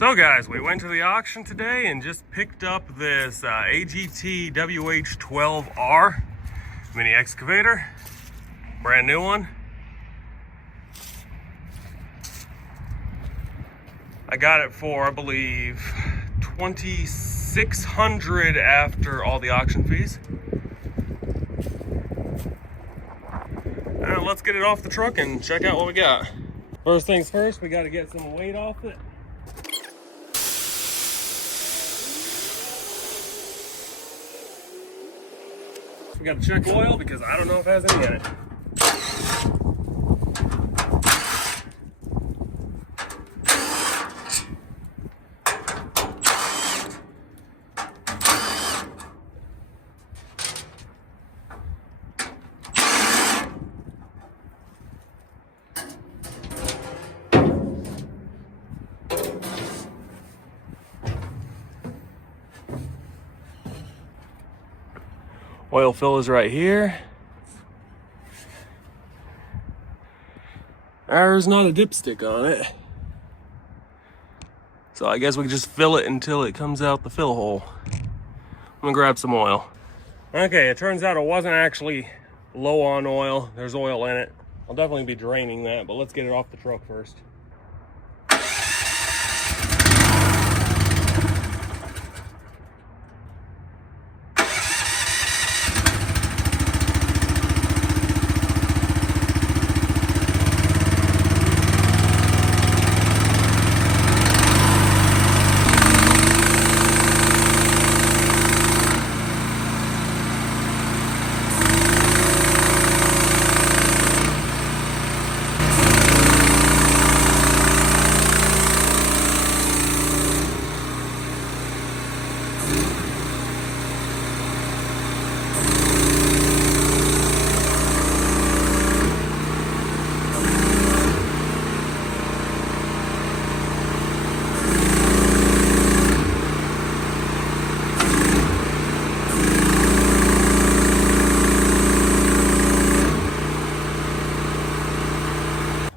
So guys, we went to the auction today and just picked up this AGT WH12R mini excavator. Brand new one. I got it for, I believe, $2,600 after all the auction fees. Now let's get it off the truck and check out what we got. First things first, we got to get some weight off it. We got to check oil because I don't know if it has any in it. Oil fill is right here. There's not a dipstick on it. So I guess we can just fill it until it comes out the fill hole. I'm gonna grab some oil. Okay, it turns out it wasn't actually low on oil. There's oil in it. I'll definitely be draining that, but let's get it off the truck first.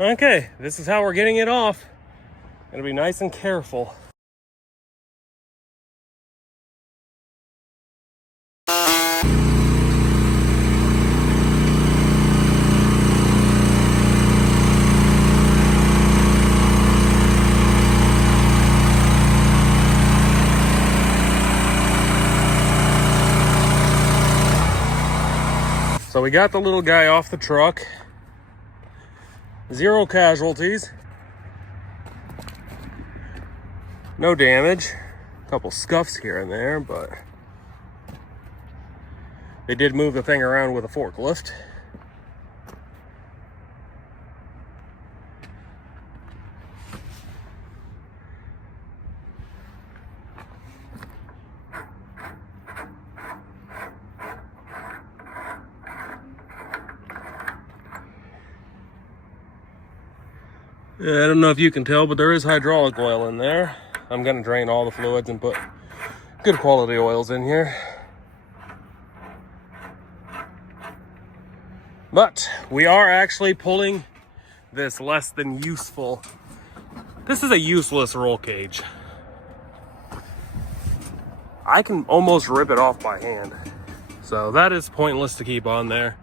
Okay, this is how we're getting it off. Gotta be nice and careful. So we got the little guy off the truck. 0 casualties, no damage, a couple scuffs here and there, but they did move the thing around with a forklift. I don't know if you can tell, but there is hydraulic oil in there. I'm gonna drain all the fluids and put good quality oils in here. But we are actually pulling this less than useful. This is a useless roll cage. I can almost rip it off by hand. So that is pointless to keep on there.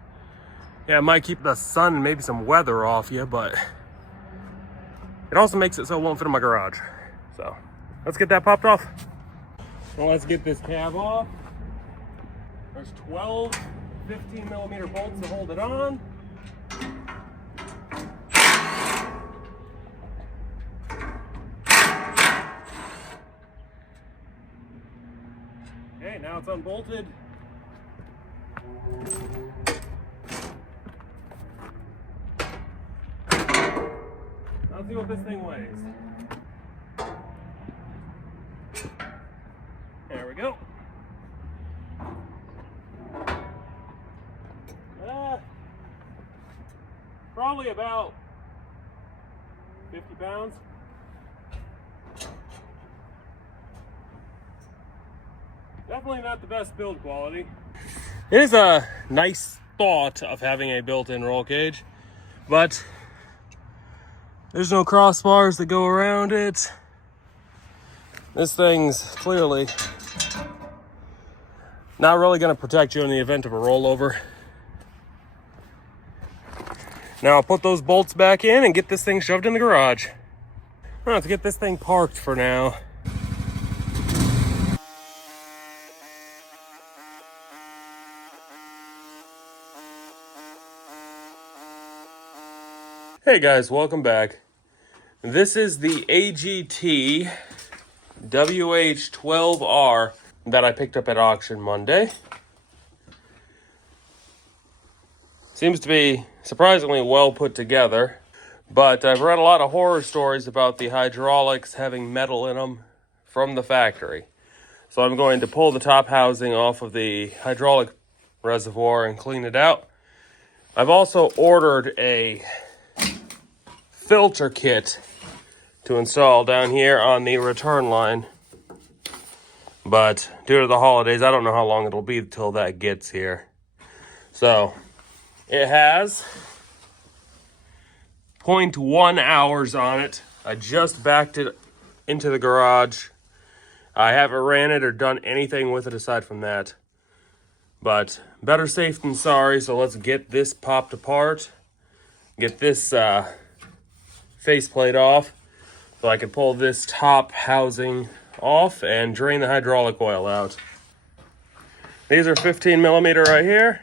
Yeah, it might keep the sun and maybe some weather off you, but it also makes it so it won't fit in my garage. So let's get that popped off. Well, let's get this cab off. There's 12 15mm bolts to hold it on. Okay, now it's unbolted. Let's see what this thing weighs. There we go. Probably about 50 pounds. Definitely not the best build quality. It is a nice thought of having a built-in roll cage, but there's no crossbars that go around it. This thing's clearly not really going to protect you in the event of a rollover. Now I'll put those bolts back in and get this thing shoved in the garage. I'll have to get this thing parked for now. Hey guys, welcome back. This is the AGT WH12R that I picked up at auction Monday. Seems to be surprisingly well put together, but I've read a lot of horror stories about the hydraulics having metal in them from the factory. So I'm going to pull the top housing off of the hydraulic reservoir and clean it out. I've also ordered a filter kit to install down here on the return line. But due to the holidays, I don't know how long it'll be until that gets here. So it has 0.1 hours on it. I just backed it into the garage. I haven't ran it or done anything with it aside from that. But better safe than sorry, so let's get this popped apart. Get this faceplate off so I can pull this top housing off and drain the hydraulic oil out. These are 15 millimeter right here.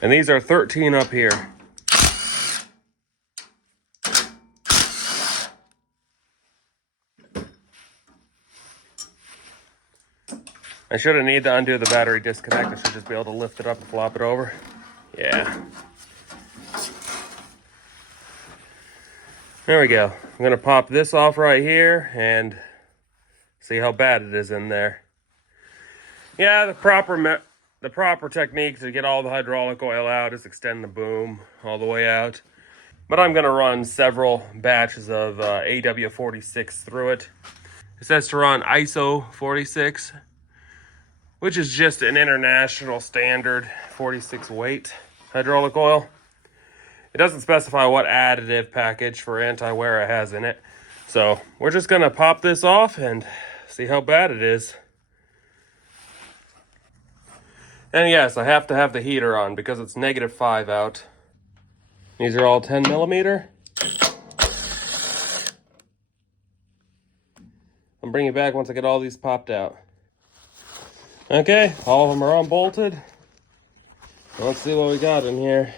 And these are 13 up here. I shouldn't need to undo the battery disconnect. I should just be able to lift it up and flop it over. Yeah. There we go. I'm going to pop this off right here and see how bad it is in there. Yeah, the proper technique to get all the hydraulic oil out is extend the boom all the way out. But I'm going to run several batches of AW46 through it. It says to run ISO 46. Which is just an international standard 46 weight hydraulic oil. It doesn't specify what additive package for anti-wear it has in it. So we're just gonna pop this off and see how bad it is. And yes, I have to have the heater on because it's -5 out. These are all 10 millimeter. I'll bring it back once I get all these popped out. Okay, all of them are unbolted. Let's see what we got in here.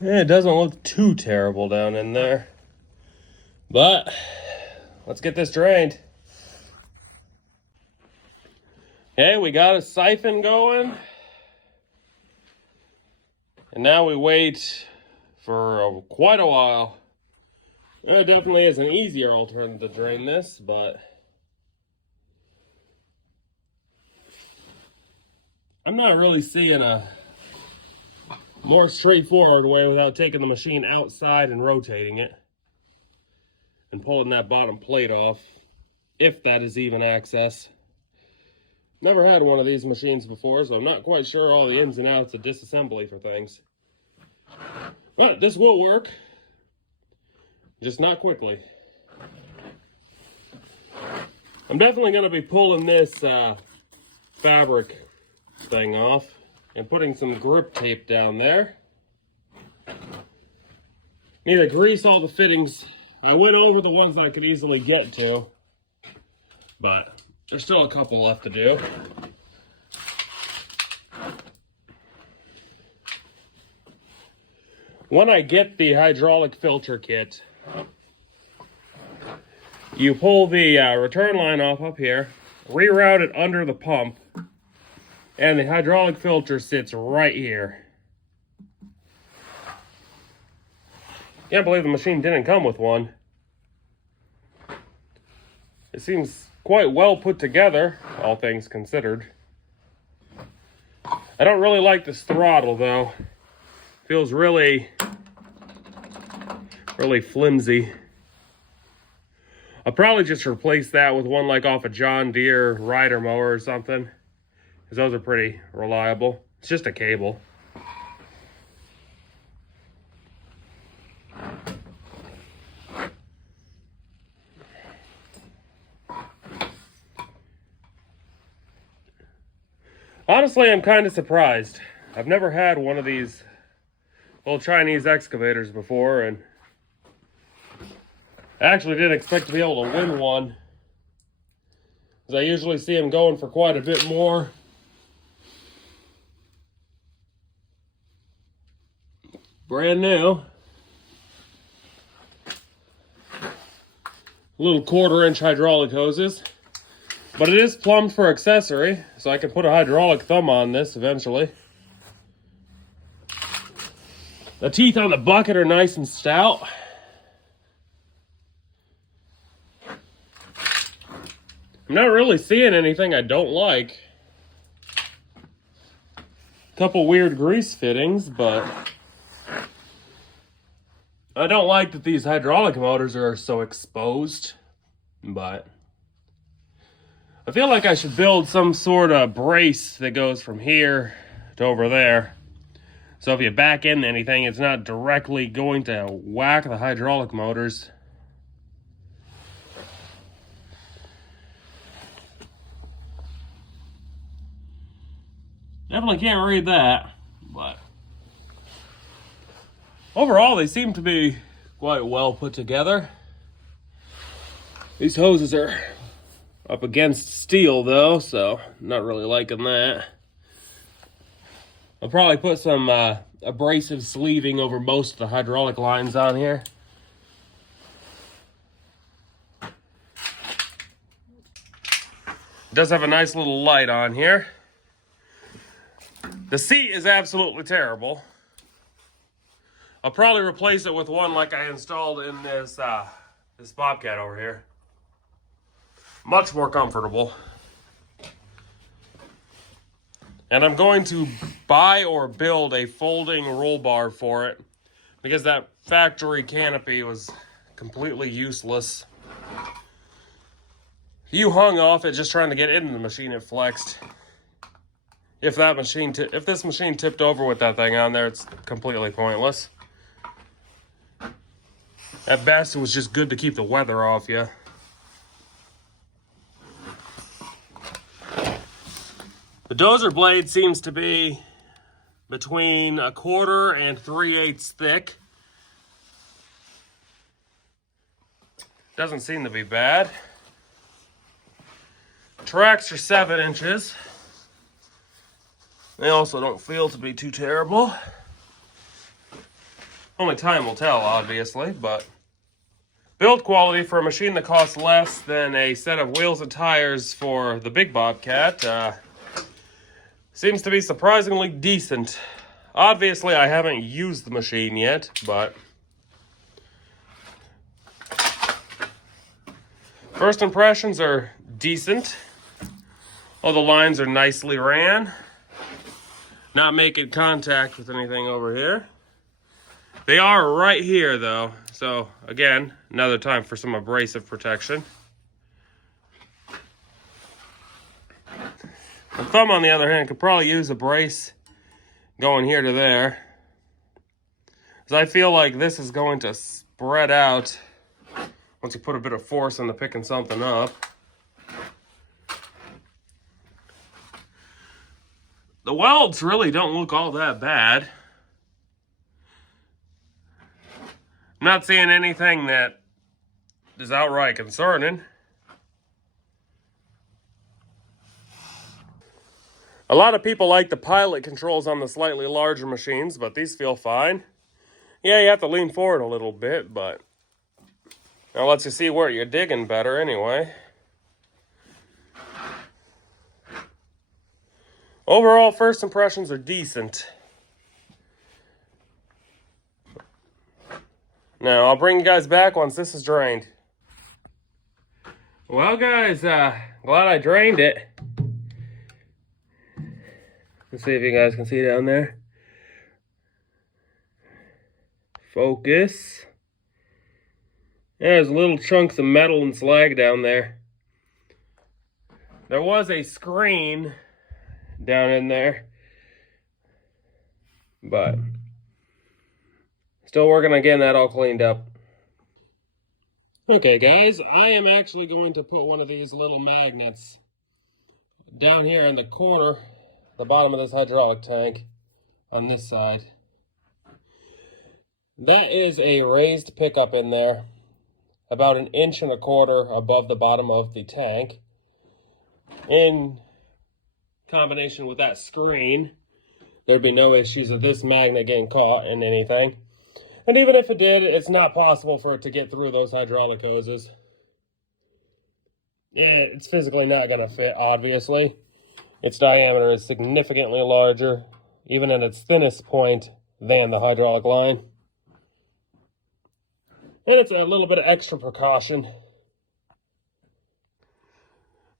It doesn't look too terrible down in there. But let's get this drained. Okay, we got a siphon going. And now we wait for quite a while. It definitely is an easier alternative to drain this, but I'm not really seeing a more straightforward way without taking the machine outside and rotating it and pulling that bottom plate off, if that is even access. Never had one of these machines before, so I'm not quite sure all the ins and outs of disassembly for things. But this will work. Just not quickly. I'm definitely going to be pulling this fabric thing off and putting some grip tape down there. Need to grease all the fittings. I went over the ones that I could easily get to, but there's still a couple left to do. When I get the hydraulic filter kit, you pull the return line off up here, reroute it under the pump, and the hydraulic filter sits right here. Can't believe the machine didn't come with one. It seems quite well put together, all things considered. I don't really like this throttle though. Feels really flimsy. I'll probably just replace that with one like off a John Deere rider mower or something, because those are pretty reliable. It's just a cable. Honestly, I'm kind of surprised. I've never had one of these little Chinese excavators before, and I actually didn't expect to be able to win one, because I usually see them going for quite a bit more. Brand new. Little 1/4-inch hydraulic hoses. But it is plumbed for accessory, so I can put a hydraulic thumb on this eventually. The teeth on the bucket are nice and stout. I'm not really seeing anything I don't like. A couple weird grease fittings, but I don't like that these hydraulic motors are so exposed, but I feel like I should build some sort of brace that goes from here to over there. So if you back into anything, it's not directly going to whack the hydraulic motors. Definitely can't read that, but overall they seem to be quite well put together. These hoses are up against steel though, so not really liking that. I'll probably put some abrasive sleeving over most of the hydraulic lines on here. It does have a nice little light on here. The seat is absolutely terrible. I'll probably replace it with one like I installed in this Bobcat over here. Much more comfortable. And I'm going to buy or build a folding roll bar for it, because that factory canopy was completely useless. You hung off it just trying to get into the machine, it flexed. If this machine tipped over with that thing on there, it's completely pointless. At best, it was just good to keep the weather off you. The dozer blade seems to be between 1/4 and 3/8 thick. Doesn't seem to be bad. Tracks are 7 inches. They also don't feel to be too terrible. Only time will tell, obviously, but build quality for a machine that costs less than a set of wheels and tires for the big Bobcat seems to be surprisingly decent. Obviously, I haven't used the machine yet, but first impressions are decent. All the lines are nicely ran. Not making contact with anything over here. They are right here though, so again, another time for some abrasive protection. The thumb, on the other hand, could probably use a brace going here to there, because I feel like this is going to spread out once you put a bit of force into picking something up. The welds really don't look all that bad. I'm not seeing anything that is outright concerning. A lot of people like the pilot controls on the slightly larger machines, but these feel fine. Yeah, you have to lean forward a little bit, but that lets you see where you're digging better anyway. Overall, first impressions are decent. Now, I'll bring you guys back once this is drained. Well, guys, glad I drained it. Let's see if you guys can see down there. Focus. There's little chunks of metal and slag down there. There was a screen down in there, but still working on getting that all cleaned up. Okay guys, I am actually going to put one of these little magnets down here in the corner, the bottom of this hydraulic tank on this side. That is a raised pickup in there, about 1.25 inches above the bottom of the tank. In combination with that screen, there'd be no issues of this magnet getting caught in anything. And even if it did, it's not possible for it to get through those hydraulic hoses. It's physically not going to fit, obviously. Its diameter is significantly larger, even at its thinnest point, than the hydraulic line. And it's a little bit of extra precaution.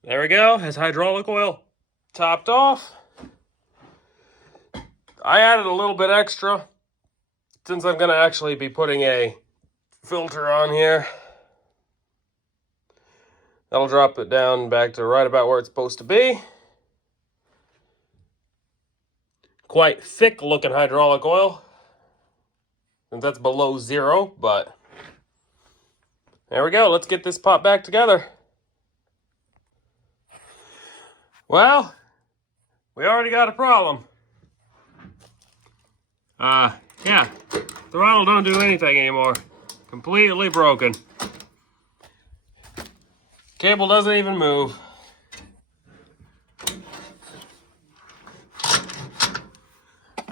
There we go, has hydraulic oil topped off. I added a little bit extra since I'm going to actually be putting a filter on here. That'll drop it down back to right about where it's supposed to be. Quite thick looking hydraulic oil, and that's below 0, but there we go. Let's get this pot back together. Well, we already got a problem. Yeah, throttle don't do anything anymore. Completely broken. Cable doesn't even move.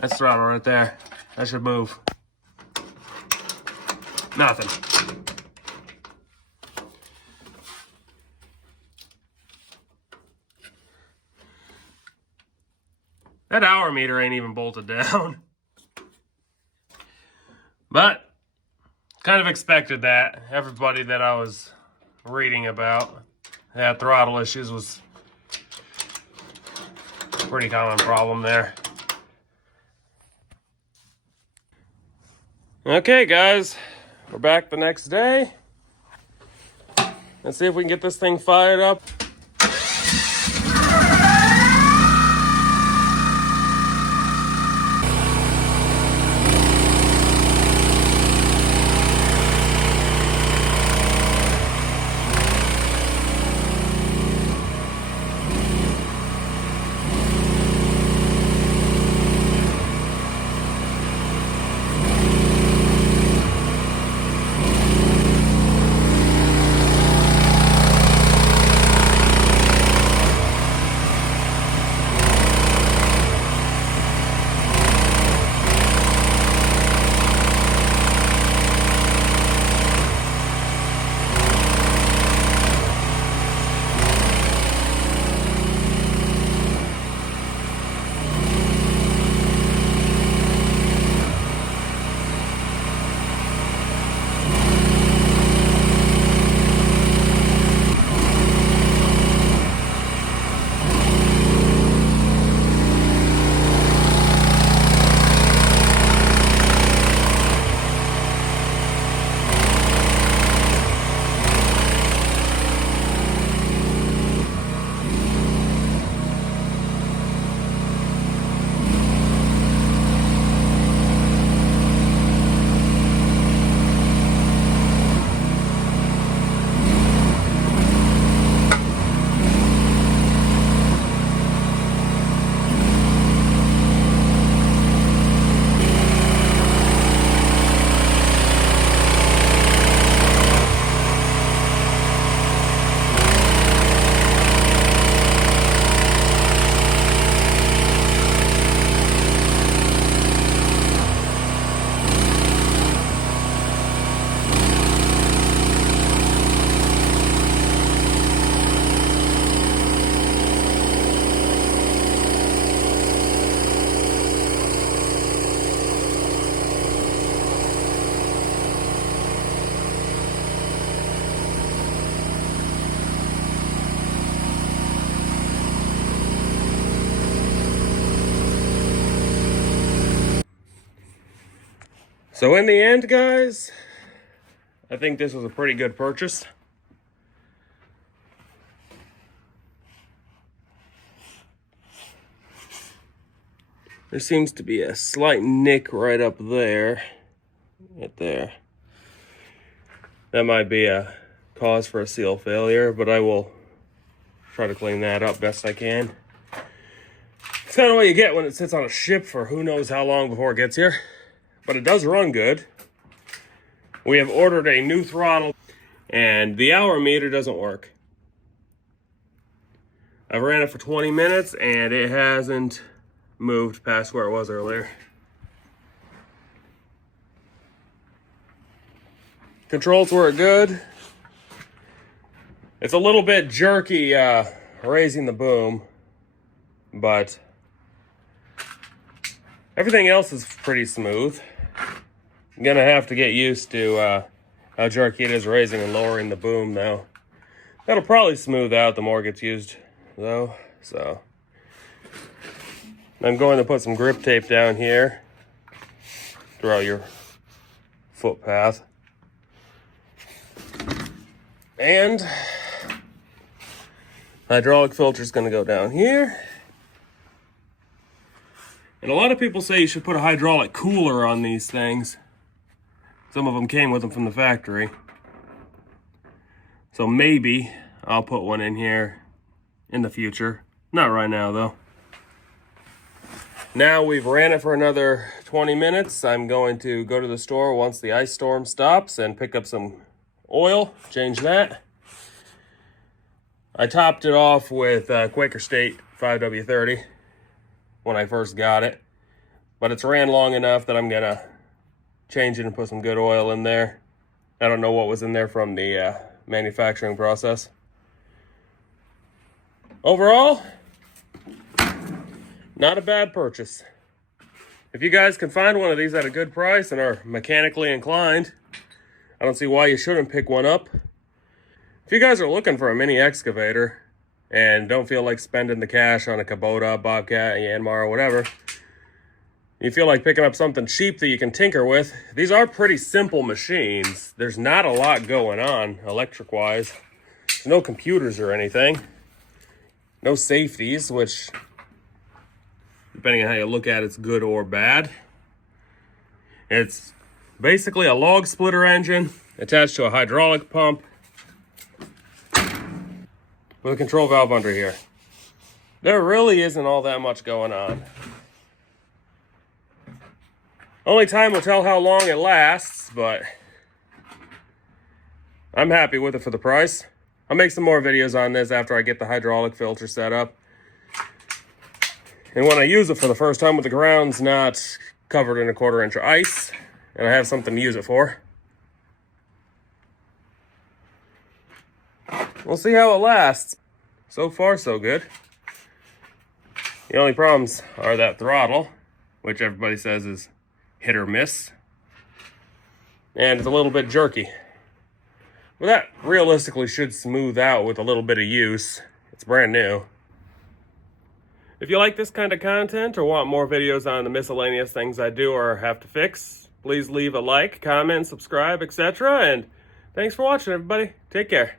That's throttle right there. That should move. Nothing. That hour meter ain't even bolted down. But kind of expected that. Everybody that I was reading about had throttle issues was a pretty common problem there. Okay guys, we're back the next day. Let's see if we can get this thing fired up. So in the end, guys, I think this was a pretty good purchase. There seems to be a slight nick right up there. Right there. That might be a cause for a seal failure, but I will try to clean that up best I can. It's kind of what you get when it sits on a ship for who knows how long before it gets here. But it does run good. We have ordered a new throttle, and the hour meter doesn't work. I've ran it for 20 minutes, and it hasn't moved past where it was earlier. Controls work good. It's a little bit jerky raising the boom, but everything else is pretty smooth. I'm gonna have to get used to how jerky it is raising and lowering the boom now. That'll probably smooth out the more it gets used though, so. I'm going to put some grip tape down here throughout your footpath. And hydraulic filter is going to go down here. And a lot of people say you should put a hydraulic cooler on these things. Some of them came with them from the factory. So maybe I'll put one in here in the future. Not right now though. Now we've ran it for another 20 minutes. I'm going to go to the store once the ice storm stops and pick up some oil, change that. I topped it off with Quaker State 5W30 when I first got it, but it's ran long enough that I'm gonna change it and put some good oil in there. I don't know what was in there from the manufacturing process. Overall, not a bad purchase. If you guys can find one of these at a good price and are mechanically inclined, I don't see why you shouldn't pick one up. If you guys are looking for a mini excavator and don't feel like spending the cash on a Kubota, Bobcat, Yanmar, or whatever, you feel like picking up something cheap that you can tinker with, these are pretty simple machines. There's not a lot going on electric-wise. There's no computers or anything. No safeties, which, depending on how you look at it, it's good or bad. It's basically a log splitter engine attached to a hydraulic pump with a control valve under here. There really isn't all that much going on. Only time will tell how long it lasts, but I'm happy with it for the price. I'll make some more videos on this after I get the hydraulic filter set up. And when I use it for the first time with the grounds not covered in 1/4 inch of ice, and I have something to use it for. We'll see how it lasts. So far, so good. The only problems are that throttle, which everybody says is hit or miss. And it's a little bit jerky. But that realistically should smooth out with a little bit of use. It's brand new. If you like this kind of content or want more videos on the miscellaneous things I do or have to fix, please leave a like, comment, subscribe, etc. And thanks for watching, everybody. Take care.